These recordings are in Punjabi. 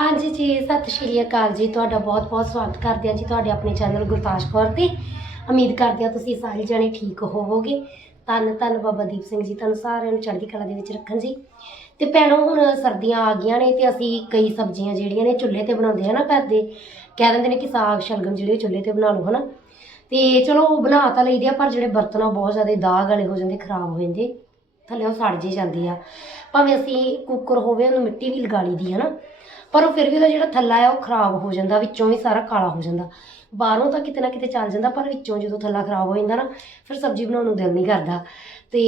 ਹਾਂਜੀ ਜੀ, ਸਤਿ ਸ਼੍ਰੀ ਅਕਾਲ ਜੀ। ਤੁਹਾਡਾ ਬਹੁਤ-ਬਹੁਤ ਸਵਾਗਤ ਕਰਦੇ ਹਾਂ ਜੀ ਤੁਹਾਡੇ ਆਪਣੇ ਚੈਨਲ ਗੁਰਤਾਜ ਕੌਰ ਤੇ। ਉਮੀਦ ਕਰਦੇ ਹਾਂ ਤੁਸੀਂ ਸਾਰੇ ਜਣੇ ਠੀਕ ਹੋਵੋਗੇ। ਧੰਨ ਧੰਨ ਬਾਬਾ ਦੀਪ ਸਿੰਘ ਜੀ ਤੁਹਾਨੂੰ ਸਾਰਿਆਂ ਨੂੰ ਚੜ੍ਹਦੀ ਕਲਾ ਦੇ ਵਿੱਚ ਰੱਖਣ ਜੀ। ਤੇ ਭੈਣੋ, ਹੁਣ ਸਰਦੀਆਂ ਆ ਗਈਆਂ ਨੇ ਤੇ ਅਸੀਂ ਕਈ ਸਬਜ਼ੀਆਂ ਜਿਹੜੀਆਂ ਨੇ ਚੁੱਲ੍ਹੇ ਤੇ ਬਣਾਉਂਦੇ ਆ ਨਾ ਘਰ ਦੇ। ਕਹਿ ਦਿੰਦੇ ਨੇ ਕਿ ਸਾਗ, ਸ਼ਲਗਮ ਜਿਹੜੇ ਚੁੱਲ੍ਹੇ ਤੇ ਬਣਾ ਲਓ, ਹਨਾ। ਤੇ ਚਲੋ ਉਹ ਬਣਾ ਤਾਂ ਲਈਦੇ ਆ, ਪਰ ਜਿਹੜੇ ਬਰਤਨ ਆ ਬਹੁਤ ਜ਼ਿਆਦਾ ਦਾਗ ਵਾਲੇ ਹੋ ਜਾਂਦੇ, ਖਰਾਬ ਹੋ ਜਾਂਦੇ। ਥੱਲੇ ਉਹ ਸੜ ਜੇ ਜਾਂਦੇ ਆ। ਭਾਵੇਂ ਅਸੀਂ ਕੁੱਕਰ ਹੋਵੇ, ਉਹਨੂੰ ਮਿੱਟੀ ਵੀ ਲਗਾ ਲਈਦੀ ਹੈ ਨਾ ਪਰ ਉਹ ਫਿਰ ਵੀ ਉਹਦਾ ਜਿਹੜਾ ਥੱਲਾ ਆ, ਉਹ ਖਰਾਬ ਹੋ ਜਾਂਦਾ, ਵਿੱਚੋਂ ਵੀ ਸਾਰਾ ਕਾਲਾ ਹੋ ਜਾਂਦਾ। ਬਾਹਰੋਂ ਤਾਂ ਕਿਤੇ ਨਾ ਕਿਤੇ ਚੱਲ ਜਾਂਦਾ, ਪਰ ਵਿੱਚੋਂ ਜਦੋਂ ਥੱਲਾ ਖਰਾਬ ਹੋ ਜਾਂਦਾ ਨਾ, ਫਿਰ ਸਬਜ਼ੀ ਬਣਾਉਣ ਨੂੰ ਦਿਲ ਨਹੀਂ ਕਰਦਾ। ਤੇ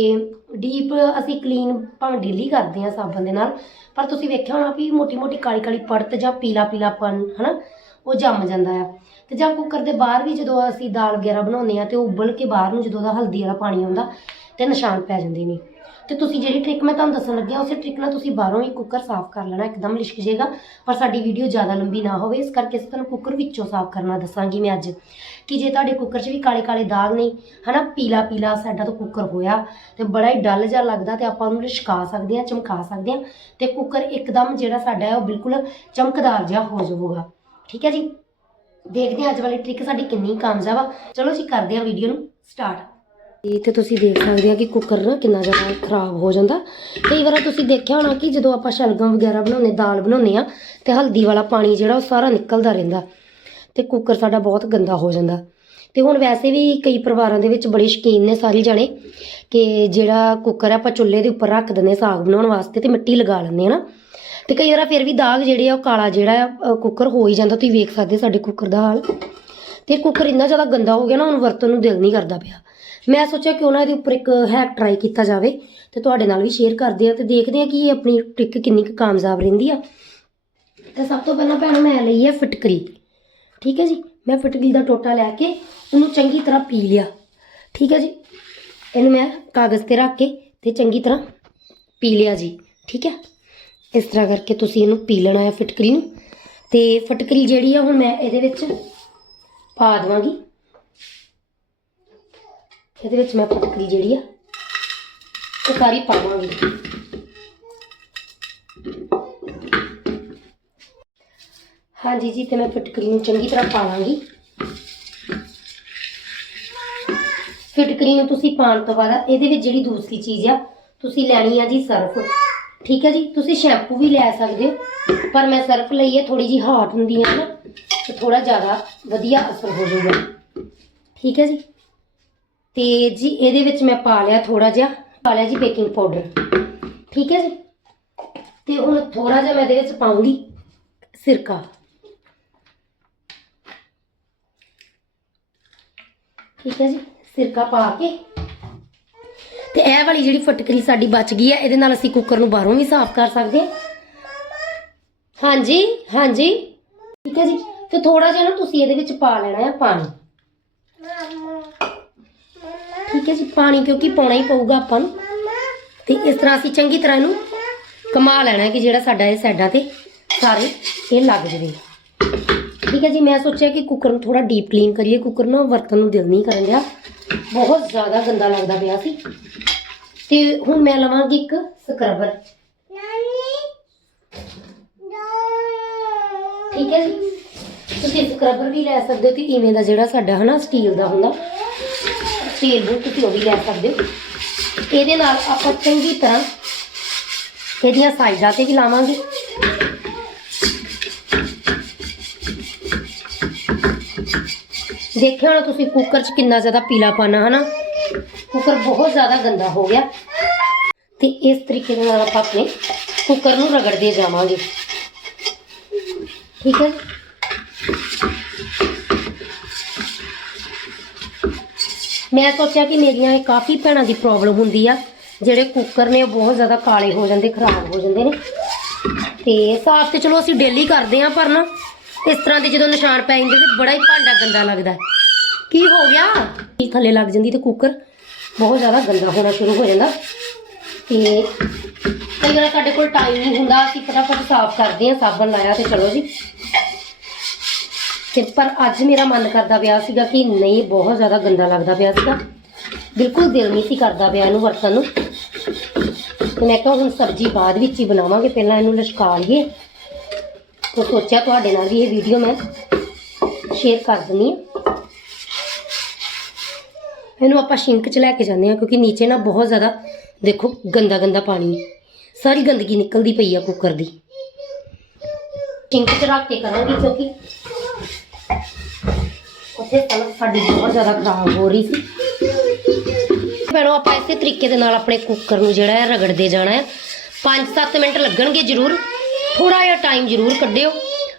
ਡੀਪ ਅਸੀਂ ਕਲੀਨ ਭਾਵੇਂ ਡੇਲੀ ਕਰਦੇ ਆ ਸਾਬਣ ਦੇ ਨਾਲ, ਪਰ ਤੁਸੀਂ ਵੇਖਿਆ ਹੋਣਾ ਵੀ ਮੋਟੀ ਮੋਟੀ ਕਾਲੀ ਕਾਲੀ ਪੜਤ ਜਾਂ ਪੀਲਾ ਪੀਲਾਪਨ, ਹਨਾ, ਉਹ ਜੰਮ ਜਾਂਦਾ ਆ। ਤੇ ਜਾਂ ਕੁੱਕਰ ਦੇ ਬਾਹਰ ਵੀ ਜਦੋਂ ਅਸੀਂ ਦਾਲ ਵਗੈਰਾ ਬਣਾਉਂਦੇ ਆ ਤੇ ਉਹ ਉਬਲ ਕੇ ਬਾਹਰ ਨੂੰ ਜਦੋਂ ਉਹਦਾ ਹਲਦੀ ਵਾਲਾ ਪਾਣੀ ਆਉਂਦਾ, ਤੇ ਨਿਸ਼ਾਨ ਪੈ ਜਾਂਦੇ ਨੇ। ਤੇ ਤੁਸੀਂ ਜਿਹੜੀ ਟ੍ਰਿਕ ਮੈਂ ਤੁਹਾਨੂੰ ਦੱਸਣ ਲੱਗਿਆ ਉਸੇ ਟ੍ਰਿਕ ਨਾਲ ਤੁਸੀਂ ਬਾਹਰੋਂ ਹੀ ਕੁੱਕਰ ਸਾਫ਼ ਕਰ ਲੈਣਾ, ਇੱਕਦਮ ਲਿਸ਼ਕ ਜਾਏਗਾ ਪਰ ਸਾਡੀ ਵੀਡੀਓ ਜ਼ਿਆਦਾ ਲੰਬੀ ਨਾ ਹੋਵੇ। ਇਸ ਕਰਕੇ ਅਸੀਂ ਤੁਹਾਨੂੰ ਕੁੱਕਰ ਵਿੱਚੋਂ ਸਾਫ਼ ਕਰਨਾ ਦੱਸਾਂਗੀ ਮੈਂ ਅੱਜ, ਕਿ ਜੇ ਤੁਹਾਡੇ ਕੁੱਕਰ 'ਚ ਵੀ ਕਾਲੇ ਕਾਲੇ ਦਾਗ ਨਹੀਂ, ਹਨਾ, ਪੀਲਾ ਪੀਲਾ ਸਾਡਾ ਤੋਂ ਕੁੱਕਰ ਹੋਇਆ, ਤੇ ਬੜਾ ਹੀ ਡਲ ਜਿਹਾ ਲੱਗਦਾ ਤੇ ਆਪਾਂ ਉਹਨੂੰ ਲਿਸ਼ਕਾ ਸਕਦੇ ਹਾਂ, ਚਮਕਾ ਸਕਦੇ ਹਾਂ, ਤੇ ਕੁੱਕਰ ਇੱਕਦਮ ਜਿਹੜਾ ਸਾਡਾ ਹੈ, ਉਹ ਬਿਲਕੁਲ ਚਮਕਦਾਰ ਜਿਹਾ ਹੋ ਜਾਊਗਾ। ਠੀਕ ਹੈ ਜੀ? ਦੇਖਦੇ ਹਾਂ ਅੱਜ ਵਾਲੀ ਟ੍ਰਿਕ ਸਾਡੀ ਕਿੰਨੀ ਕਾਮਯਾਬ ਆ। ਚਲੋ ਜੀ, ਕਰਦੇ ਹਾਂ ਵੀਡੀਓ ਨੂੰ ਸਟਾਰਟ ਤੇ ਤੁਸੀਂ ਦੇਖ ਸਕਦੇ ਆ ਕਿ ਕੁੱਕਰ ਨਾ ਕਿੰਨਾ ਜ਼ਿਆਦਾ ਖਰਾਬ ਹੋ ਜਾਂਦਾ। ਕਈ ਵਾਰ ਤੁਸੀਂ ਦੇਖਿਆ ਹੋਣਾ ਕਿ ਜਦੋਂ ਆਪਾਂ ਸ਼ਲਗਮ ਵਗੈਰਾ ਬਣਾਉਂਦੇ, ਦਾਲ ਬਣਾਉਂਦੇ ਆ, ਤੇ ਹਲਦੀ ਵਾਲਾ ਪਾਣੀ ਜਿਹੜਾ ਉਹ ਸਾਰਾ ਨਿਕਲਦਾ ਰਹਿੰਦਾ। ਤੇ ਕੁੱਕਰ ਸਾਡਾ ਬਹੁਤ ਗੰਦਾ ਹੋ ਜਾਂਦਾ। ਤੇ ਹੁਣ ਵੈਸੇ ਵੀ ਕਈ ਪਰਿਵਾਰਾਂ ਦੇ ਵਿੱਚ ਬੜੇ ਸ਼ੌਕੀਨ ਨੇ ਸਾਰੇ ਜਾਣੇ ਕਿ ਜਿਹੜਾ ਕੁੱਕਰ ਆ ਆਪਾਂ ਚੁੱਲ੍ਹੇ ਦੇ ਉੱਪਰ ਰੱਖ ਦਿੰਦੇ ਹਾਂ ਸਾਗ ਬਣਾਉਣ ਵਾਸਤੇ ਤੇ ਮਿੱਟੀ ਲਗਾ ਲੈਂਦੇ ਆ ਨਾ। ਤੇ ਕਈ ਵਾਰ ਫਿਰ ਵੀ ਦਾਗ ਜਿਹੜੇ ਆ ਉਹ ਕਾਲਾ ਜਿਹੜਾ ਆ ਕੁੱਕਰ ਹੋ ਹੀ ਜਾਂਦਾ। ਤੁਸੀਂ ਵੇਖ ਸਕਦੇ ਸਾਡੇ ਕੁੱਕਰ ਦਾ ਹਾਲ। ਤੇ ਕੁੱਕਰ ਇੰਨਾ ਜ਼ਿਆਦਾ ਗੰਦਾ ਹੋ ਗਿਆ ਨਾ, ਹੁਣ ਵਰਤਣ ਨੂੰ ਦਿਲ ਨਹੀਂ ਕਰਦਾ ਪਿਆ। ਮੈਂ ਸੋਚਿਆ ਕਿਉਂ ਨਾ ਇਹਦੇ ਉੱਪਰ ਇੱਕ ਹੈਕ ਟਰਾਈ ਕੀਤਾ ਜਾਵੇ ਤੇ ਤੁਹਾਡੇ ਨਾਲ ਵੀ ਸ਼ੇਅਰ ਕਰਦੇ ਆ ਤੇ ਦੇਖਦੇ ਆ ਕਿ ਇਹ ਆਪਣੀ ਟ੍ਰਿਕ ਕਿੰਨੀ ਕੁ ਕਾਮਯਾਬ ਰਹਿੰਦੀ ਆ। ਤੇ ਸਭ ਤੋਂ ਪਹਿਲਾਂ ਭੈਣ ਮੈਂ ਲਈ ਹੈ ਫਿਟਕਰੀ ਠੀਕ ਹੈ ਜੀ? ਮੈਂ ਫਿਟਕਰੀ ਦਾ ਟੋਟਾ ਲੈ ਕੇ ਉਹਨੂੰ ਚੰਗੀ ਤਰ੍ਹਾਂ ਪੀ ਲਿਆ। ਠੀਕ ਹੈ ਜੀ? ਇਹਨੂੰ ਮੈਂ ਕਾਗਜ਼ ਤੇ ਰੱਖ ਕੇ ਤੇ ਚੰਗੀ ਤਰ੍ਹਾਂ ਪੀ ਲਿਆ ਜੀ। ਠੀਕ ਹੈ? ਇਸ ਤਰ੍ਹਾਂ ਕਰਕੇ ਤੁਸੀਂ ਇਹਨੂੰ ਪੀ ਲੈਣਾ ਹੈ ਫਿਟਕਰੀ ਨੂੰ। ਤੇ ਫਟਕਰੀ ਜਿਹੜੀ ਆ, ਹੁਣ ਮੈਂ ਇਹਦੇ ਵਿੱਚ ਪਾ ਦੇਵਾਂਗੀ। ਇਹਦੇ ਵਿੱਚ ਮੈਂ ਫਟਕਰੀ ਜਿਹੜੀ ਆ, ਉਹ ਸਾਰੀ ਪਾਵਾਂਗੀ। ਹਾਂਜੀ ਜੀ, ਤੇ ਮੈਂ ਫਟਕਰੀ ਨੂੰ ਚੰਗੀ ਤਰ੍ਹਾਂ ਪਾ ਲਾਂਗੀ ਫਿਟਕਰੀ ਨੂੰ ਤੁਸੀਂ ਪਾਉਣ ਤੋਂ ਬਾਅਦ ਇਹਦੇ ਵਿੱਚ ਜਿਹੜੀ ਦੂਸਰੀ ਚੀਜ਼ ਆ, ਤੁਸੀਂ ਲੈਣੀ ਆ ਜੀ ਸਰਫ। ਠੀਕ ਹੈ ਜੀ? ਤੁਸੀਂ ਸ਼ੈਂਪੂ ਵੀ ਲੈ ਸਕਦੇ ਹੋ, ਪਰ ਮੈਂ ਸਰਫ ਲਈ ਹੈ ਥੋੜੀ ਜੀ ਹਾਰਡ ਹੁੰਦੀ ਹੈ ਨਾ, ਤੇ ਥੋੜਾ ਜ਼ਿਆਦਾ ਵਧੀਆ ਅਸਰ ਹੋ ਜਾਊਗਾ। ਠੀਕ ਹੈ ਜੀ? ਤੇ ਜੀ, ਇਹਦੇ ਵਿੱਚ ਮੈਂ ਪਾ ਲਿਆ ਥੋੜਾ ਜਿਹਾ, ਪਾ ਲਿਆ ਜੀ ਬੇਕਿੰਗ ਪਾਊਡਰ ਠੀਕ ਹੈ ਜੀ? ਤੇ ਹੁਣ ਥੋੜਾ ਜਿਹਾ ਮੈਂ ਇਹਦੇ ਵਿੱਚ ਪਾਉਂਗੀ ਸਿਰਕਾ। ਠੀਕ ਹੈ ਜੀ? ਸਿਰਕਾ ਪਾ ਕੇ। ਤੇ ਇਹ ਵਾਲੀ ਜਿਹੜੀ ਫਟਕਰੀ ਸਾਡੀ ਬਚ ਗਈ ਹੈ, ਇਹਦੇ ਨਾਲ ਅਸੀਂ ਕੁੱਕਰ ਨੂੰ ਬਾਹਰੋਂ ਵੀ ਸਾਫ਼ ਕਰ ਸਕਦੇ ਹਾਂ। ਹਾਂਜੀ ਹਾਂਜੀ। ਠੀਕ ਹੈ ਜੀ? ਤੇ ਥੋੜਾ ਜਿਹਾ ਨਾ ਤੁਸੀਂ ਇਹਦੇ ਵਿੱਚ ਪਾ ਲੈਣਾ ਹੈ ਪਾਣੀ। ਠੀਕ ਹੈ ਜੀ, ਪਾਣੀ ਕਿਉਂਕਿ ਪਾਉਣਾ ਹੀ ਪਊਗਾ ਆਪਾਂ ਨੂੰ। ਤੇ ਇਸ ਤਰ੍ਹਾਂ ਅਸੀਂ ਚੰਗੀ ਤਰ੍ਹਾਂ ਇਹਨੂੰ ਕਮਾ ਲੈਣਾ ਕਿ ਜਿਹੜਾ ਸਾਡਾ ਇਹ ਸਾਈਡਾਂ ਤੇ ਸਾਰੇ ਇਹ ਲੱਗ ਜਵੇ। ਠੀਕ ਹੈ ਜੀ, ਮੈਂ ਸੋਚਿਆ ਕਿ ਕੁੱਕਰ ਨੂੰ ਥੋੜਾ ਡੀਪ ਕਲੀਨ ਕਰੀਏ। ਕੁੱਕਰ ਨੂੰ ਵਰਤਣ ਨੂੰ ਦਿਲ ਨਹੀਂ ਕਰਨ ਡਿਆ। ਬਹੁਤ ਜ਼ਿਆਦਾ ਗੰਦਾ ਲੱਗਦਾ ਪਿਆ ਸੀ। ਤੇ ਹੁਣ ਮੈਂ ਲਵਾਂਗੀ ਇੱਕ ਸਕਰਬਰ ਠੀਕ ਹੈ ਜੀ, ਤੁਸੀਂ ਸਕਰਬਰ ਵੀ ਲੈ ਸਕਦੇ ਹੋ ਤੇ ਇਵੇਂ ਦਾ ਜਿਹੜਾ ਸਾਡਾ ਹਨਾ ਸਟੀਲ ਦਾ ਹੁੰਦਾ ਸਟੀਲ ਬੁੱਕ ਤੁਸੀਂ ਉਹ ਵੀ ਲੈ ਸਕਦੇ ਹੋ। ਇਹਦੇ ਨਾਲ ਆਪਾਂ ਚੰਗੀ ਤਰ੍ਹਾਂ ਇਹਦੀਆਂ ਸਾਈਡਾਂ ਤੇ ਵੀ ਲਾਵਾਂਗੇ। ਦੇਖਿਆ ਹੋਣਾ ਤੁਸੀਂ ਕੁੱਕਰ 'ਚ ਕਿੰਨਾ ਜ਼ਿਆਦਾ ਪੀਲਾਪਨ ਹੈ ਹਨਾ? ਕੁੱਕਰ ਬਹੁਤ ਜ਼ਿਆਦਾ ਗੰਦਾ ਹੋ ਗਿਆ। ਤੇ ਇਸ ਤਰੀਕੇ ਦੇ ਨਾਲ ਆਪਾਂ ਆਪਣੇ ਕੁੱਕਰ ਨੂੰ ਰਗੜਦੇ ਜਾਵਾਂਗੇ। ਠੀਕ ਹੈ? ਮੈਂ ਸੋਚਿਆ ਕਿ ਮੇਰੀਆਂ ਇਹ ਕਾਫੀ ਭੈਣਾਂ ਦੀ ਪ੍ਰੋਬਲਮ ਹੁੰਦੀ ਆ, ਜਿਹੜੇ ਕੁੱਕਰ ਨੇ ਉਹ ਬਹੁਤ ਜ਼ਿਆਦਾ ਕਾਲੇ ਹੋ ਜਾਂਦੇ, ਖਰਾਬ ਹੋ ਜਾਂਦੇ ਨੇ। ਤੇ ਸਾਫ਼ ਤੇ ਚਲੋ ਅਸੀਂ ਡੇਲੀ ਕਰਦੇ ਆ ਪਰ ਨਾ ਇਸ ਤਰ੍ਹਾਂ ਦੇ ਜਦੋਂ ਨਿਸ਼ਾਨ ਪੈ ਜਾਂਦੇ ਤੇ ਬੜਾ ਹੀ ਭਾਂਡਾ ਗੰਦਾ ਲੱਗਦਾ। ਕੀ ਹੋ ਗਿਆ? ਇਹ ਥੱਲੇ ਲੱਗ ਜਾਂਦੀ ਤੇ ਕੁੱਕਰ ਬਹੁਤ ਜ਼ਿਆਦਾ ਗੰਦਾ ਹੋਣਾ ਸ਼ੁਰੂ ਹੋ ਜਾਂਦਾ। ਤੇ ਕਈ ਵਾਰ ਸਾਡੇ ਕੋਲ ਟਾਈਮ ਨਹੀਂ ਹੁੰਦਾ, ਅਸੀਂ ਫਟਾਫਟ ਸਾਫ਼ ਕਰਦੇ ਆ ਸਾਬਣ ਲਾਇਆ ਤੇ ਚਲੋ ਜੀ। ਫਿਰ ਪਰ ਅੱਜ ਮੇਰਾ ਮਨ ਕਰਦਾ ਪਿਆ ਸੀਗਾ ਕਿ ਨਹੀਂ, ਬਹੁਤ ਜ਼ਿਆਦਾ ਗੰਦਾ ਲੱਗਦਾ ਪਿਆ ਸੀਗਾ। ਬਿਲਕੁਲ ਦਿਲ ਨਹੀਂ ਸੀ ਕਰਦਾ ਪਿਆ ਇਹਨੂੰ ਵਰਤਣ ਨੂੰ। ਮੈਂ ਕਿਹਾ ਹੁਣ ਸਬਜ਼ੀ ਬਾਅਦ ਵਿੱਚ ਹੀ ਬਣਾਵਾਂਗੇ, ਪਹਿਲਾਂ ਇਹਨੂੰ ਲਸ਼ਕਾ ਲਈਏ। ਤਾਂ ਸੋਚਿਆ ਤੁਹਾਡੇ ਨਾਲ ਵੀ ਇਹ ਵੀਡੀਓ ਮੈਂ ਸ਼ੇਅਰ ਕਰ ਦਿੰਨੀ ਹਾਂ। ਇਹਨੂੰ ਆਪਾਂ ਸ਼ਿੰਕ 'ਚ ਲੈ ਕੇ ਜਾਂਦੇ ਹਾਂ, ਕਿਉਂਕਿ ਨੀਚੇ ਨਾ ਬਹੁਤ ਜ਼ਿਆਦਾ, ਦੇਖੋ, ਗੰਦਾ ਗੰਦਾ ਪਾਣੀ, ਸਾਰੀ ਗੰਦਗੀ ਨਿਕਲਦੀ ਪਈ ਆ ਕੁੱਕਰ ਦੀ। ਸ਼ਿੰਕ 'ਚ ਰੱਖ ਕੇ ਕਰਾਂਗੇ, ਕਿਉਂਕਿ ਉੱਥੇ ਸਲਫ ਸਾਡੀ ਬਹੁਤ ਜ਼ਿਆਦਾ ਖਰਾਬ ਹੋ ਰਹੀ ਸੀ। ਭੈਣੋ ਆਪਾਂ ਇਸੇ ਤਰੀਕੇ ਦੇ ਨਾਲ ਆਪਣੇ ਕੁੱਕਰ ਨੂੰ ਜਿਹੜਾ ਹੈ ਰਗੜਦੇ ਜਾਣਾ ਹੈ। 5-7 ਮਿੰਟ ਲੱਗਣਗੇ ਜ਼ਰੂਰ। ਥੋੜਾ ਜਿਹਾ ਟਾਈਮ ਜ਼ਰੂਰ ਕੱਢਿਓ।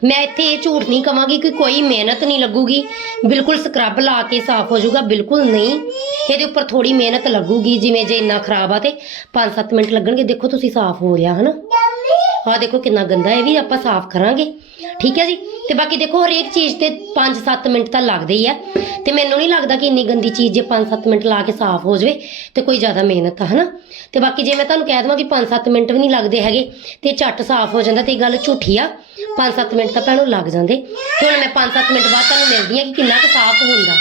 ਮੈਂ ਇੱਥੇ ਇਹ ਝੂਠ ਨਹੀਂ ਕਵਾਂਗੀ ਕਿ ਕੋਈ ਮਿਹਨਤ ਨਹੀਂ ਲੱਗੂਗੀ। ਬਿਲਕੁਲ ਸਕਰਬ ਲਾ ਕੇ ਸਾਫ਼ ਹੋ ਜਾਊਗਾ ਬਿਲਕੁਲ ਨਹੀਂ। ਇਹਦੇ ਉੱਪਰ ਥੋੜੀ ਮਿਹਨਤ ਲੱਗੂਗੀ ਜਿਵੇਂ ਜੇ ਇੰਨਾ ਖਰਾਬ ਆ ਤੇ 5-7 ਮਿੰਟ ਲੱਗਣਗੇ। ਦੇਖੋ ਤੁਸੀਂ ਸਾਫ਼ ਹੋ ਰਿਹਾ ਹਨਾ? ਆਹ ਦੇਖੋ ਕਿੰਨਾ ਗੰਦਾ ਹੈ, ਇਹ ਵੀ ਆਪਾਂ ਸਾਫ਼ ਕਰਾਂਗੇ। ਠੀਕ ਹੈ ਜੀ? ਤੇ ਬਾਕੀ ਦੇਖੋ ਹਰੇਕ ਚੀਜ਼ ਤੇ 5-7 ਮਿੰਟ ਤਾਂ ਲੱਗਦੇ ਹੀ ਆ। ਤੇ ਮੈਨੂੰ ਨਹੀਂ ਲੱਗਦਾ ਕਿ ਇੰਨੀ ਗੰਦੀ ਚੀਜ਼ ਜੇ 5-7 ਮਿੰਟ ਲਾ ਕੇ ਸਾਫ਼ ਹੋ ਜਾਵੇ ਤੇ ਕੋਈ ਜ਼ਿਆਦਾ ਮਿਹਨਤ ਆ, ਹਨਾ? ਤੇ ਬਾਕੀ ਜੇ ਮੈਂ ਤੁਹਾਨੂੰ ਕਹਿ ਦਵਾਂ ਕਿ 5-7 ਮਿੰਟ ਵੀ ਨਹੀਂ ਲੱਗਦੇ ਹੈਗੇ ਤੇ ਝੱਟ ਸਾਫ਼ ਹੋ ਜਾਂਦਾ ਤੇ ਇਹ ਗੱਲ ਝੂਠੀ ਆ। 5-7 ਮਿੰਟ ਤਾਂ ਭੈਣੋਂ ਲੱਗ ਜਾਂਦੇ। ਤੇ ਹੁਣ ਮੈਂ 5-7 ਮਿੰਟ ਬਾਅਦ ਤੁਹਾਨੂੰ ਮਿਲਦੀ ਆ ਕਿ ਕਿੰਨਾ ਕੁ ਸਾਫ਼ ਹੁੰਦਾ।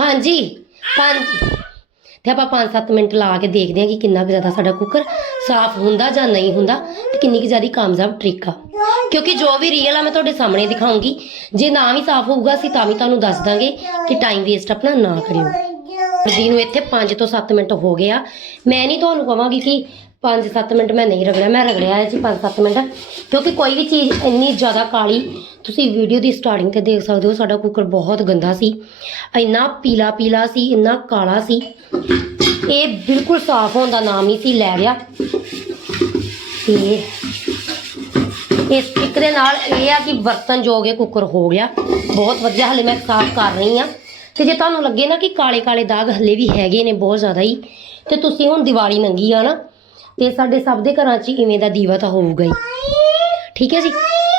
ਹਾਂਜੀ, ਪੰਜ। ਤੇ ਆਪਾਂ 5-7 ਮਿੰਟ ਲਾ ਕੇ ਦੇਖਦੇ ਹਾਂ ਕਿ ਕਿੰਨਾ ਕੁ ਜ਼ਿਆਦਾ ਸਾਡਾ ਕੁੱਕਰ ਸਾਫ਼ ਹੁੰਦਾ ਜਾਂ ਨਹੀਂ ਹੁੰਦਾ ਤੇ ਕਿੰਨੀ ਕੁ ਜ਼ਿਆਦਾ ਕਾਮਯਾਬ ਟ੍ਰਿਕ ਆ। ਕਿਉਂਕਿ ਜੋ ਵੀ ਰੀਅਲ ਆ ਮੈਂ ਤੁਹਾਡੇ ਸਾਹਮਣੇ ਦਿਖਾਉਂਗੀ। ਜੇ ਨਾ ਵੀ ਸਾਫ਼ ਹੋਊਗਾ ਅਸੀਂ ਤਾਂ ਵੀ ਤੁਹਾਨੂੰ ਦੱਸ ਦਾਂਗੇ ਕਿ ਟਾਈਮ ਵੇਸਟ ਆਪਣਾ ਨਾ ਕਰਿਓ। ਜੀ ਨੂੰ ਇੱਥੇ 5 ਤੋਂ 7 ਮਿੰਟ ਹੋ ਗਏ ਆ। ਮੈਂ ਨਹੀਂ ਤੁਹਾਨੂੰ ਕਹਾਂਗੀ ਕਿ 5-7 ਮਿੰਟ ਮੈਂ ਨਹੀਂ ਰਗੜਿਆ, ਮੈਂ ਰਗੜਿਆ ਹੈ ਜੀ 5-7 ਮਿੰਟ। ਕਿਉਂਕਿ ਕੋਈ ਵੀ ਚੀਜ਼ ਇੰਨੀ ਜ਼ਿਆਦਾ ਕਾਲੀ ਤੁਸੀਂ ਵੀਡੀਓ ਦੀ ਸਟਾਰਟਿੰਗ ਤੇ ਦੇਖ ਸਕਦੇ ਹੋ, ਸਾਡਾ ਕੁੱਕਰ ਬਹੁਤ ਗੰਦਾ ਸੀ। ਇੰਨਾ ਪੀਲਾ ਪੀਲਾ ਸੀ, ਇੰਨਾ ਕਾਲਾ ਸੀ। ਇਹ ਬਿਲਕੁਲ ਸਾਫ਼ ਹੋਣ ਦਾ ਨਾਮ ਹੀ ਸੀ ਲੈ ਰਿਹਾ ਤੇ ਇਸ ਟਿਕ ਦੇ ਨਾਲ ਇਹ ਆ ਕਿ ਬਰਤਨ ਜੋਗੇ ਕੁੱਕਰ ਹੋ ਗਿਆ। ਬਹੁਤ ਵਧੀਆ, ਹਲੇ ਮੈਂ ਸਾਫ਼ ਕਰ ਰਹੀ ਆ ਤੇ ਜੇ ਤੁਹਾਨੂੰ ਲੱਗੇ ਨਾ ਕਿ ਕਾਲੇ ਕਾਲੇ ਦਾਗ ਹਲੇ ਵੀ ਹੈਗੇ ਨੇ ਬਹੁਤ ਜ਼ਿਆਦਾ ਹੀ, ਤੇ ਤੁਸੀਂ ਹੁਣ ਦੀਵਾਲੀ ਨੰਗੀ ਆ ਨਾ, ਤੇ ਸਾਡੇ ਸਭ ਦੇ ਘਰਾਂ 'ਚ ਇਵੇਂ ਦਾ ਦੀਵਾ ਤਾਂ ਹੋਊਗਾ ਹੀ। ਠੀਕ ਹੈ ਜੀ?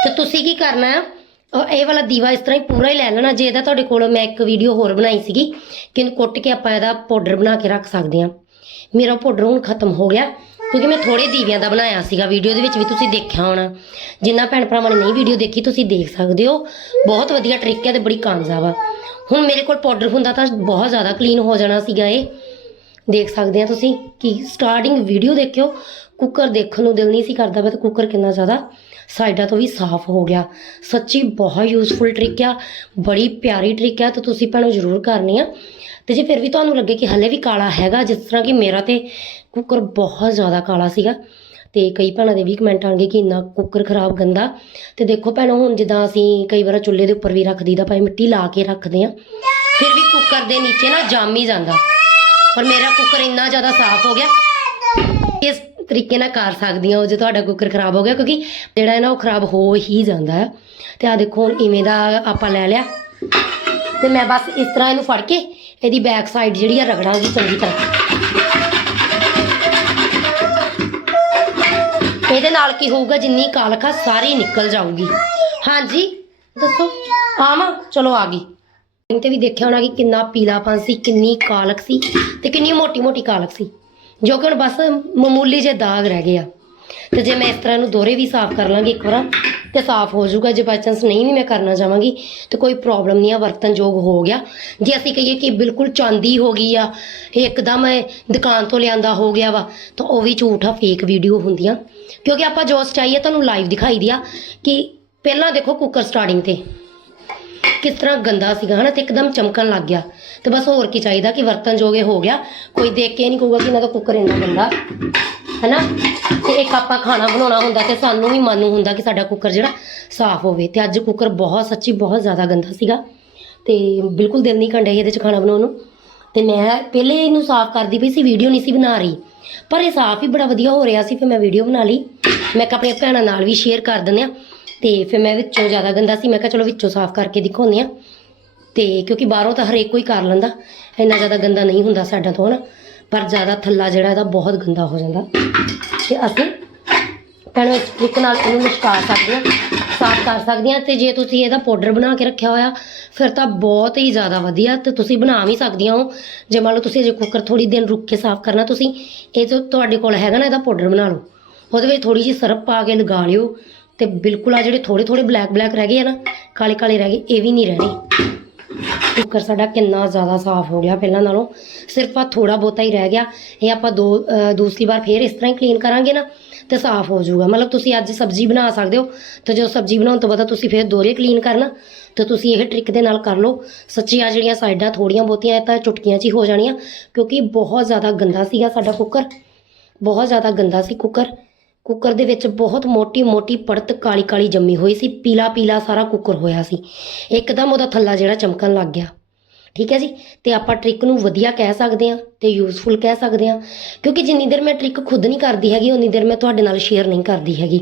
ਤੇ ਤੁਸੀਂ ਕੀ ਕਰਨਾ? ਹੈ ਇਹ ਵਾਲਾ ਦੀਵਾ ਇਸ ਤਰ੍ਹਾਂ ਹੀ ਪੂਰਾ ਹੀ ਲੈ ਲੈਣਾ, ਜੇ ਇਹਦਾ ਤੁਹਾਡੇ ਕੋਲ ਮੈਂ ਇੱਕ ਵੀਡੀਓ ਹੋਰ ਬਣਾਈ ਸੀਗੀ, ਕਿ ਕੁੱਟ ਕੇ ਆਪਾਂ ਇਹਦਾ ਪਾਊਡਰ ਬਣਾ ਕੇ ਰੱਖ ਸਕਦੇ ਹਾਂ। ਮੇਰਾ ਪਾਊਡਰ ਹੁਣ ਖਤਮ ਹੋ ਗਿਆ। ਕਿਉਂਕਿ ਮੈਂ ਥੋੜੇ ਦੀਵਿਆਂ ਦਾ ਬਣਾਇਆ ਸੀਗਾ ਵੀਡੀਓ ਦੇ ਵਿੱਚ ਵੀ ਤੁਸੀਂ ਦੇਖਿਆ ਹੋਣਾ। ਜਿੰਨਾ ਭੈਣ ਭਰਾਵਾਂ ਨੇ ਨਹੀਂ ਵੀਡੀਓ ਦੇਖੀ, ਤੁਸੀਂ ਦੇਖ ਸਕਦੇ ਹੋ। ਬਹੁਤ ਵਧੀਆ ਟ੍ਰਿਕ ਹੈ ਤੇ ਬੜੀ ਕਾਮਯਾਬ ਆ। ਹੁਣ ਮੇਰੇ ਕੋਲ ਪਾਊਡਰ ਹੁੰਦਾ ਤਾਂ ਬਹੁਤ ਜ਼ਿਆਦਾ ਕਲੀਨ ਹੋ ਜਾਣਾ ਸੀਗਾ ਇਹ। ਦੇਖ ਸਕਦੇ ਆ ਤੁਸੀਂ ਕਿ ਸਟਾਰਟਿੰਗ ਵੀਡੀਓ ਦੇਖਿਓ। ਕੁੱਕਰ ਦੇਖਣ ਨੂੰ ਦਿਲ ਨਹੀਂ ਸੀ ਕਰਦਾ ਪਰ ਕੁੱਕਰ ਕਿੰਨਾ ਜ਼ਿਆਦਾ ਸਾਈਡਾਂ ਤੋਂ ਵੀ ਸਾਫ਼ ਹੋ ਗਿਆ। ਸੱਚੀ ਬਹੁਤ ਯੂਜ਼ਫੁਲ ਟ੍ਰਿਕ ਆ, ਬੜੀ ਪਿਆਰੀ ਟ੍ਰਿਕ ਆ ਤੇ ਤੁਸੀਂ ਭੈਣੋ ਜ਼ਰੂਰ ਕਰਨੀ ਆ। ਤੇ ਜੇ ਫਿਰ ਵੀ ਤੁਹਾਨੂੰ ਲੱਗੇ ਕਿ ਹਲੇ ਵੀ ਕਾਲਾ ਹੈਗਾ, ਜਿਸ ਤਰ੍ਹਾਂ ਕਿ ਮੇਰਾ ਤੇ ਕੁੱਕਰ ਬਹੁਤ ਜ਼ਿਆਦਾ ਕਾਲਾ ਸੀਗਾ, ਤੇ ਕਈ ਭੈਣਾਂ ਦੇ ਵੀ ਕਮੈਂਟ ਆਣਗੇ ਕਿ ਇੰਨਾ ਕੁੱਕਰ ਖਰਾਬ ਗੰਦਾ। ਤੇ ਦੇਖੋ ਭੈਣੋ, ਹੁਣ ਜਿੱਦਾਂ ਅਸੀਂ ਕਈ ਵਾਰ ਚੁੱਲ੍ਹੇ ਦੇ ਉੱਪਰ ਵੀ ਰੱਖ ਦਈਦਾ, ਭਾਵੇਂ ਮਿੱਟੀ ਲਾ ਕੇ ਰੱਖਦੇ ਆ ਫਿਰ ਵੀ ਕੁੱਕਰ ਦੇ ਨੀਚੇ ਨਾ ਜੰਮ ਹੀ ਜਾਂਦਾ। ਪਰ ਮੇਰਾ ਕੁੱਕਰ ਇੰਨਾ ਜ਼ਿਆਦਾ ਸਾਫ਼ ਹੋ ਗਿਆ, ਇਸ ਤਰੀਕੇ ਨਾਲ ਕਰ ਸਕਦੀ ਹੋ ਜੇ ਤੁਹਾਡਾ ਕੁੱਕਰ ਖਰਾਬ ਹੋ ਗਿਆ, ਕਿਉਂਕਿ ਜਿਹੜਾ ਹੈ ਨਾ ਉਹ ਖਰਾਬ ਹੋ ਹੀ ਜਾਂਦਾ ਹੈ। ਤੇ ਆ ਦੇਖੋ, ਹੁਣ ਇਵੇਂ ਦਾ ਆਪਾਂ ਲੈ ਲਿਆ। ਤੇ ਮੈਂ ਬਸ ਇਸ ਤਰ੍ਹਾਂ ਇਹਨੂੰ ਫੜ ਕੇ ਇਹਦੀ ਬੈਕ ਸਾਈਡ ਜਿਹੜੀ ਆ ਰਗੜਾਂਗੀ ਚੰਗੀ ਤਰ੍ਹਾਂ। ਇਹਦੇ ਨਾਲ ਕੀ ਹੋਊਗਾ, ਜਿੰਨੀ ਕਾਲਖ ਆ ਸਾਰੀ ਨਿਕਲ ਜਾਊਗੀ। ਹਾਂਜੀ, ਦੱਸੋ। ਆਵਾਂ, ਚਲੋ ਆ ਗਈ। ਤੇ ਵੀ ਦੇਖਿਆ ਹੋਣਾ ਕਿ ਕਿੰਨਾ ਪੀਲਾਪਨ ਸੀ, ਕਿੰਨੀ ਕਾਲਕ ਸੀ ਤੇ ਕਿੰਨੀ ਮੋਟੀ ਮੋਟੀ ਕਾਲਕ ਸੀ। ਜੋ ਕਿ ਹੁਣ ਬਸ ਮਾਮੂਲੀ ਜਿਹੇ ਦਾਗ ਰਹਿ ਗਏ ਆ। ਤੇ ਜੇ ਮੈਂ ਇਸ ਤਰ੍ਹਾਂ ਨੂੰ ਦੋਰੇ ਵੀ ਸਾਫ਼ ਕਰ ਲਾਂਗੀ ਇੱਕ ਵਾਰ, ਤੇ ਸਾਫ਼ ਹੋ ਜਾਊਗਾ। ਜੇ ਬਾਈ ਚਾਂਸ ਨਹੀਂ ਵੀ ਮੈਂ ਕਰਨਾ ਚਾਹਾਂਗੀ, ਤੇ ਕੋਈ ਪ੍ਰੋਬਲਮ ਨਹੀਂ ਆ ਵਰਤਨਯੋਗ ਹੋ ਗਿਆ। ਜੇ ਅਸੀਂ ਕਹੀਏ ਕਿ ਬਿਲਕੁਲ ਚਾਂਦੀ ਹੋ ਗਈ ਆ, ਇੱਕਦਮ ਦੁਕਾਨ ਤੋਂ ਲਿਆਂਦਾ ਹੋ ਗਿਆ ਵਾ, ਤਾਂ ਉਹ ਵੀ ਝੂਠ ਆ ਫੇਕ ਵੀਡੀਓ ਹੁੰਦੀਆਂ। ਕਿਉਂਕਿ ਆਪਾਂ ਜੋ ਸਚਾਈ ਆ ਤੁਹਾਨੂੰ ਲਾਈਵ ਦਿਖਾਈ ਦੀ ਆ, ਕਿ ਪਹਿਲਾਂ ਦੇਖੋ ਕੁੱਕਰ ਸਟਾਰਟਿੰਗ ਤੇ। ਕਿਸ ਤਰ੍ਹਾਂ ਗੰਦਾ ਸੀਗਾ, ਹਨਾ, ਤੇ ਇੱਕਦਮ ਚਮਕਣ ਲੱਗ ਗਿਆ। ਤੇ ਬਸ ਹੋਰ ਕੀ ਚਾਹੀਦਾ ਕਿ ਵਰਤਨਯੋਗ ਹੋ ਗਿਆ। ਕੋਈ ਦੇਖ ਕੇ ਨਹੀਂ ਕਹੂਗਾ ਕਿ ਇਹਨਾਂ ਦਾ ਕੁੱਕਰ ਇੰਨਾ ਗੰਦਾ, ਹਨਾ? ਤੇ ਇੱਕ ਆਪਾਂ ਖਾਣਾ ਬਣਾਉਣਾ ਹੁੰਦਾ ਤੇ ਸਾਨੂੰ ਵੀ ਮਨ ਨੂੰ ਹੁੰਦਾ ਕਿ ਸਾਡਾ ਕੁੱਕਰ ਜਿਹੜਾ ਸਾਫ਼ ਹੋਵੇ। ਤੇ ਅੱਜ ਕੁੱਕਰ ਬਹੁਤ, ਸੱਚੀ ਬਹੁਤ ਜ਼ਿਆਦਾ ਗੰਦਾ ਸੀਗਾ। ਤੇ ਬਿਲਕੁਲ ਦਿਲ ਨਹੀਂ ਕੰਡਿਆ ਇਹਦੇ ਚ ਖਾਣਾ ਬਣਾਉਣ ਨੂੰ। ਤੇ ਮੈਂ ਪਹਿਲੇ ਇਹਨੂੰ ਸਾਫ਼ ਕਰਦੀ ਪਈ ਸੀ, ਵੀਡੀਓ ਨਹੀਂ ਸੀ ਬਣਾ ਰਹੀ। ਪਰ ਇਹ ਸਾਫ਼ ਹੀ ਬੜਾ ਵਧੀਆ ਹੋ ਰਿਹਾ ਸੀ, ਫਿਰ ਮੈਂ ਵੀਡੀਓ ਬਣਾ ਲਈ। ਮੈਂ ਕਿਹਾ ਆਪਣੀਆਂ ਭੈਣਾਂ ਨਾਲ ਵੀ ਸ਼ੇਅਰ ਕਰ ਦਿੰਦੇ ਆ ਤੇ ਫਿਰ ਮੈਂ ਵਿੱਚੋਂ ਜ਼ਿਆਦਾ ਗੰਦਾ ਸੀ, ਮੈਂ ਕਿਹਾ ਚਲੋ ਵਿੱਚੋਂ ਸਾਫ਼ ਕਰਕੇ ਦਿਖਾਉਂਦੇ ਆ ਤੇ ਕਿਉਂਕਿ ਬਾਹਰੋਂ ਤਾਂ ਹਰੇਕ ਕੋਈ ਕਰ ਲੈਂਦਾ, ਇੰਨਾ ਜ਼ਿਆਦਾ ਗੰਦਾ ਨਹੀਂ ਹੁੰਦਾ ਸਾਡਾ ਤੋਂ, ਹਨਾ? ਪਰ ਜ਼ਿਆਦਾ ਥੱਲਾ ਜਿਹੜਾ ਇਹਦਾ ਬਹੁਤ ਗੰਦਾ ਹੋ ਜਾਂਦਾ। ਤੇ ਅਸੀਂ ਭੈਣੋ ਇਸ ਤਰੀਕ ਨਾਲ ਇਹਨੂੰ ਨਿਸ਼ਕਾ ਸਕਦੇ ਹਾਂ, ਸਾਫ਼ ਕਰ ਸਕਦੇ ਹਾਂ। ਤੇ ਜੇ ਤੁਸੀਂ ਇਹਦਾ ਪਾਊਡਰ ਬਣਾ ਕੇ ਰੱਖਿਆ ਹੋਇਆ, ਫਿਰ ਤਾਂ ਬਹੁਤ ਹੀ ਜ਼ਿਆਦਾ ਵਧੀਆ। ਤੇ ਤੁਸੀਂ ਬਣਾ ਵੀ ਸਕਦੀਆਂ ਹੋ। ਜੇ ਮੰਨ ਲਓ ਤੁਸੀਂ ਅਜੇ ਕੁੱਕਰ ਥੋੜੀ ਦਿਨ ਰੁੱਕ ਕੇ ਸਾਫ਼ ਕਰਨਾ, ਤੁਸੀਂ ਇਹ ਜੋ ਤੁਹਾਡੇ ਕੋਲ ਹੈਗਾ ਨਾ ਇਹਦਾ ਪਾਊਡਰ ਬਣਾ ਲਓ, ਉਹਦੇ ਵਿੱਚ ਥੋੜੀ ਜਿਹੀ ਸਰਪ ਪਾ ਕੇ ਲਗਾ ਲਿਓ। ਤੇ ਬਿਲਕੁਲ ਆ ਜਿਹੜੇ ਥੋੜੇ ਥੋੜੇ ਬਲੈਕ ਬਲੈਕ ਰਹਿ ਗਏ ਆ ਨਾ, ਕਾਲੇ ਕਾਲੇ ਰਹਿ ਗਏ, ਇਹ ਵੀ ਨਹੀਂ ਰਹਿਣੇ। ਕੁੱਕਰ ਸਾਡਾ ਕਿੰਨਾ ਜ਼ਿਆਦਾ ਸਾਫ਼ ਹੋ ਗਿਆ ਪਹਿਲਾਂ ਨਾਲੋਂ, ਸਿਰਫ ਆ ਥੋੜਾ ਬਹੁਤਾ ਹੀ ਰਹਿ ਗਿਆ। ਇਹ ਆਪਾਂ ਦੋ ਦੂਸਰੀ ਵਾਰ ਫੇਰ ਇਸ ਤਰ੍ਹਾਂ ਹੀ ਕਲੀਨ ਕਰਾਂਗੇ ਨਾ, ਤੇ ਸਾਫ਼ ਹੋ ਜਾਊਗਾ। ਮਤਲਬ ਤੁਸੀਂ ਅੱਜ ਸਬਜ਼ੀ ਬਣਾ ਸਕਦੇ ਹੋ, ਤੇ ਜੋ ਸਬਜ਼ੀ ਬਣਾਉਣ ਤੋਂ ਬਾਅਦ ਤੁਸੀਂ ਫੇਰ ਦੋਰੇ ਕਲੀਨ ਕਰਨਾ, ਤੇ ਤੁਸੀਂ ਇਹ ਟ੍ਰਿਕ ਦੇ ਨਾਲ ਕਰ ਲਓ। ਸੱਚੀ ਆ ਜਿਹੜੀਆਂ ਸਾਈਡਾਂ ਥੋੜੀਆਂ ਬਹੁਤੀਆਂ, ਇਹ ਤਾਂ ਚੁਟਕੀਆਂ 'ਚ ਹੀ ਹੋ ਜਾਣੀਆਂ, ਕਿਉਂਕਿ ਬਹੁਤ ਜ਼ਿਆਦਾ ਗੰਦਾ ਸੀਗਾ ਸਾਡਾ ਕੁੱਕਰ। ਬਹੁਤ ਜ਼ਿਆਦਾ ਗੰਦਾ ਸੀ ਕੁੱਕਰ। ਕੁੱਕਰ ਦੇ ਵਿੱਚ ਬਹੁਤ ਮੋਟੀ ਮੋਟੀ ਪੜਤ ਕਾਲੀ ਕਾਲੀ ਜੰਮੀ ਹੋਈ ਸੀ, ਪੀਲਾ ਪੀਲਾ ਸਾਰਾ ਕੁੱਕਰ ਹੋਇਆ ਸੀ। ਇੱਕਦਮ ਉਹਦਾ ਥੱਲਾ ਜਿਹੜਾ ਚਮਕਣ ਲੱਗ ਗਿਆ। ਠੀਕ ਹੈ ਜੀ? ਤੇ ਆਪਾਂ ਟ੍ਰਿਕ ਨੂੰ ਵਧੀਆ ਕਹਿ ਸਕਦੇ ਹਾਂ ਤੇ ਯੂਜ਼ਫੁਲ ਕਹਿ ਸਕਦੇ ਹਾਂ, ਕਿਉਂਕਿ ਜਿੰਨੀ ਦੇਰ ਮੈਂ ਟ੍ਰਿਕ ਖੁਦ ਨਹੀਂ ਕਰਦੀ ਹੈਗੀ ਉਨੀ ਦੇਰ ਮੈਂ ਤੁਹਾਡੇ ਨਾਲ ਸ਼ੇਅਰ ਨਹੀਂ ਕਰਦੀ ਹੈਗੀ।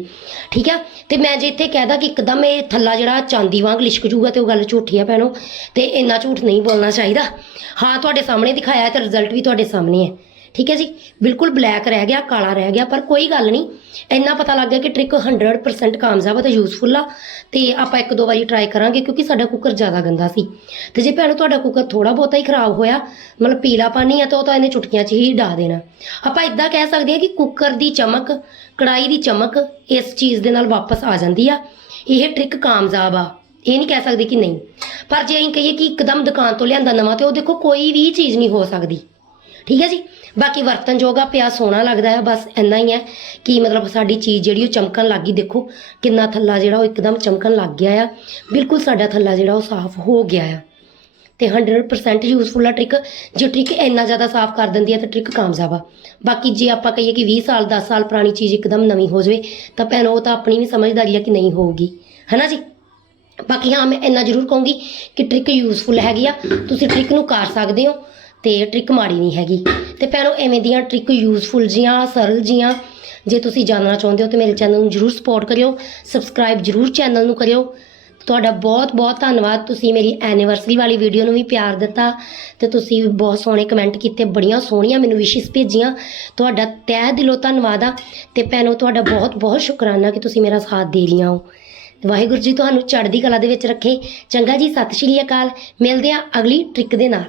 ਠੀਕ ਹੈ ਤੇ ਮੈਂ ਜੇ ਇੱਥੇ ਕਹਿਦਾ ਕਿ ਇੱਕਦਮ ਇਹ ਥੱਲਾ ਜਿਹੜਾ ਚਾਂਦੀ ਵਾਂਗ ਲਿਸ਼ਕ ਜੂਗਾ ਤੇ ਉਹ ਗੱਲ ਝੂਠੀ ਆ ਭੈਣੋ, ਤੇ ਇੰਨਾ ਝੂਠ ਨਹੀਂ ਬੋਲਣਾ ਚਾਹੀਦਾ। ਹਾਂ, ਤੁਹਾਡੇ ਸਾਹਮਣੇ ਦਿਖਾਇਆ ਹੈ ਤੇ ਰਿਜ਼ਲਟ ਵੀ ਤੁਹਾਡੇ ਸਾਹਮਣੇ ਹੈ। ਠੀਕ ਹੈ ਜੀ? ਬਿਲਕੁਲ ਬਲੈਕ ਰਹਿ ਗਿਆ, ਕਾਲਾ ਰਹਿ ਗਿਆ, ਪਰ ਕੋਈ ਗੱਲ ਨਹੀਂ। ਇੰਨਾ ਪਤਾ ਲੱਗ ਗਿਆ ਕਿ ਟ੍ਰਿਕ 100% ਕਾਮਯਾਬ ਹੈ ਤੇ ਯੂਜ਼ਫੁਲ ਆ। ਤੇ ਆਪਾਂ ਇੱਕ ਦੋ ਵਾਰੀ ਟਰਾਈ ਕਰਾਂਗੇ ਕਿਉਂਕਿ ਸਾਡਾ ਕੁੱਕਰ ਜ਼ਿਆਦਾ ਗੰਦਾ ਸੀ। ਤੇ ਜੇ ਭੈਣੋ, ਤੁਹਾਡਾ ਕੁੱਕਰ ਥੋੜਾ ਬਹੁਤਾ ਹੀ ਖਰਾਬ ਹੋਇਆ, ਮਤਲਬ ਪੀਲਾ ਪਾਣੀ ਆ, ਤਾਂ ਉਹ ਤਾਂ ਇਹਨੇ ਚੁਟਕੀਆਂ 'ਚ ਹੀ ਡਾ ਦੇਣਾ। ਆਪਾਂ ਇਦਾਂ ਕਹਿ ਸਕਦੇ ਹਾਂ ਕਿ ਕੁੱਕਰ ਦੀ ਚਮਕ ਕੜਾਈ ਦੀ ਚਮਕ ਇਸ ਚੀਜ਼ ਦੇ ਨਾਲ ਵਾਪਸ ਆ ਜਾਂਦੀ ਆ। ਇਹ ਟ੍ਰਿਕ ਕਾਮਯਾਬ ਆ। ਇਹ ਨਹੀਂ ਕਹਿ ਸਕਦੇ ਕਿ ਨਹੀਂ। ਪਰ ਜੇ ਅਸੀਂ ਕਹੀਏ ਕਿ ਇੱਕਦਮ ਦੁਕਾਨ ਤੋਂ ਲਿਆਂਦਾ ਨਵਾਂ, ਤੇ ਉਹ ਦੇਖੋ ਕੋਈ ਵੀ ਚੀਜ਼ ਨਹੀਂ ਹੋ ਸਕਦੀ। ਠੀਕ ਹੈ ਜੀ? ਬਾਕੀ ਵਰਤਨਯੋਗ ਜੋਗਾ ਪਿਆ ਸੋਹਣਾ ਲੱਗਦਾ ਹੈ, ਬਸ ਇੰਨਾ ਹੀ ਹੈ ਕਿ ਮਤਲਬ ਸਾਡੀ ਚੀਜ਼ ਜਿਹੜੀ ਉਹ ਚਮਕਣ ਲੱਗ ਗਈ। ਦੇਖੋ ਕਿੰਨਾ ਥੱਲਾ ਜਿਹੜਾ ਉਹ ਇੱਕਦਮ ਚਮਕਣ ਲੱਗ ਗਿਆ ਆ। ਬਿਲਕੁਲ ਸਾਡਾ ਥੱਲਾ ਜਿਹੜਾ ਉਹ ਸਾਫ਼ ਹੋ ਗਿਆ ਆ। ਤੇ 100% ਯੂਜ਼ਫੁਲ ਆ ਟ੍ਰਿਕ ਜੇ ਟ੍ਰਿਕ ਇੰਨਾ ਜ਼ਿਆਦਾ ਸਾਫ਼ ਕਰ ਦਿੰਦੀ ਹੈ ਤਾਂ ਟ੍ਰਿਕ ਕਾਮਯਾਬ ਆ। ਬਾਕੀ ਜੇ ਆਪਾਂ ਕਹੀਏ ਕਿ 20 ਸਾਲ 10 ਸਾਲ ਪੁਰਾਣੀ ਚੀਜ਼ ਇੱਕਦਮ ਨਵੀਂ ਹੋ ਜਾਵੇ, ਤਾਂ ਭੈਣੋ ਉਹ ਤਾਂ ਆਪਣੀ ਵੀ ਸਮਝਦਾਰੀ ਆ ਕਿ ਨਹੀਂ ਹੋਊਗੀ। ਹੈਨਾ ਜੀ? ਬਾਕੀ ਹਾਂ, ਮੈਂ ਇੰਨਾ ਜ਼ਰੂਰ ਕਹੂੰਗੀ ਕਿ ਟ੍ਰਿਕ ਯੂਜ਼ਫੁਲ ਹੈਗੀ ਆ। ਤੁਸੀਂ ਟ੍ਰਿਕ ਨੂੰ ਕਰ ਸਕਦੇ ਹੋ। ਤੇ ਟ੍ਰਿਕ ਮਾੜੀ ਨਹੀਂ ਹੈਗੀ। ਤੇ ਭੈਣੋ, ਐਵੇਂ ਦੀਆਂ ਟ੍ਰਿਕ ਯੂਜ਼ਫੁਲ ਜੀਆਂ, ਸਰਲ ਜੀਆਂ, ਜੇ ਤੁਸੀਂ ਜਾਣਨਾ ਚਾਹੁੰਦੇ ਹੋ ਤੇ ਮੇਰੇ ਚੈਨਲ ਨੂੰ ਜ਼ਰੂਰ ਸਪੋਰਟ ਕਰਿਓ। ਸਬਸਕ੍ਰਾਈਬ ਜ਼ਰੂਰ ਚੈਨਲ ਨੂੰ ਕਰਿਓ। ਤੁਹਾਡਾ ਬਹੁਤ ਬਹੁਤ ਧੰਨਵਾਦ। ਤੁਸੀਂ ਮੇਰੀ ਐਨੀਵਰਸਰੀ ਵਾਲੀ ਵੀਡੀਓ ਨੂੰ ਵੀ ਪਿਆਰ ਦਿੱਤਾ ਤੇ ਤੁਸੀਂ ਬਹੁਤ ਸੋਹਣੇ ਕਮੈਂਟ ਕੀਤੇ, ਬੜੀਆਂ ਸੋਹਣੀਆਂ ਮੈਨੂੰ ਵਿਸ਼ੇਸ ਭੇਜੀਆਂ। ਤੁਹਾਡਾ ਤਹਿ ਦਿਲੋਂ ਧੰਨਵਾਦ ਆ ਤੇ ਭੈਣੋ, ਤੁਹਾਡਾ ਬਹੁਤ ਬਹੁਤ ਸ਼ੁਕਰਾਨਾ ਕਿ ਤੁਸੀਂ ਮੇਰਾ ਸਾਥ ਦੇ ਰਹੀਆਂ ਹੋ। ਵਾਹਿਗੁਰੂ ਜੀ, ਤੁਹਾਨੂੰ ਚੜ੍ਹਦੀ ਕਲਾ ਦੇ ਵਿੱਚ ਰੱਖੇ। ਚੰਗਾ ਜੀ, ਸਤਿ ਸ਼੍ਰੀ ਅਕਾਲ। ਮਿਲਦੇ ਆ ਅਗਲੀ ਟ੍ਰਿਕ ਦੇ ਨਾਲ।